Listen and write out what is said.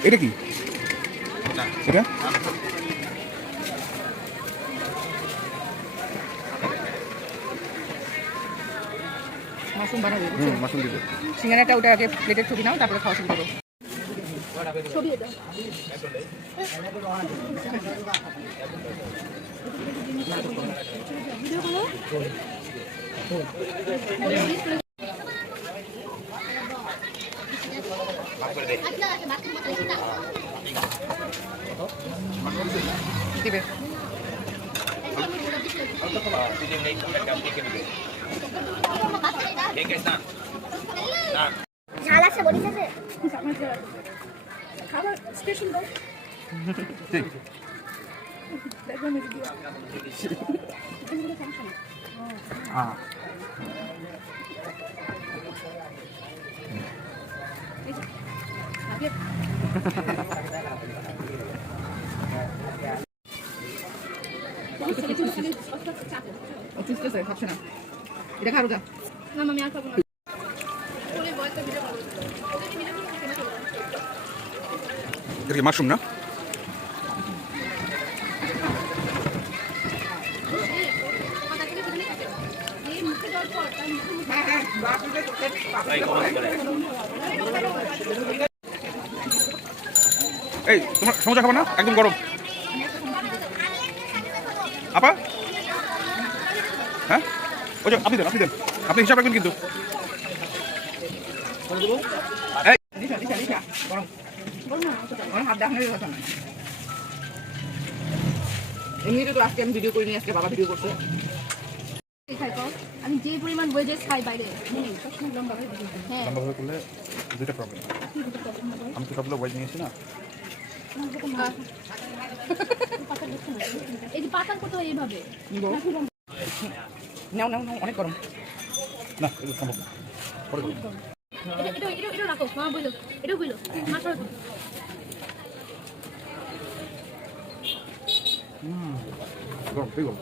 এটা কি এটা মাশরুম বানাবে মাশরুম দিবে সিঙ্গারাটা ওটা আগে প্লেটের ছবি নাও তারপরে খাওয়া শুরু করো ছবি এটা ভিডিও করো দিবে ঝাল আছে বলিস আছে খাবার স্পেশাল দাও ঠিক দেখবেন ভিডিও হ্যাঁ খাচ্ছে না এটা খারো যা না আমি আর খাবো না ওরে বয়সটা ভিডিও করো এটা কি মাশরুম না এই তোমার সমস্যা খাবো না একদম গরম আপা হ্যাঁ ওই যে আপনি দেন আপনি হিসাব রাখবেন কিন্তু এমনিতে তো আজকে আমি ভিডিও করিনি আজকে বাবা ভিডিও করছে আমি যে পরিমাণ ওয়েজেস খাই বাইরে হ্যাঁ লম্বাভাবে করলে দুইটা প্রবলেম আমি তো সবগুলো ওয়েজ নিয়েছি না এই যে পাতার কত এইভাবে নাও অনেক গরম না এটা সম্ভব না পরে করবো। এটা রাখো মা বইলো এটাও বইলো মাছ গরম তুই গরম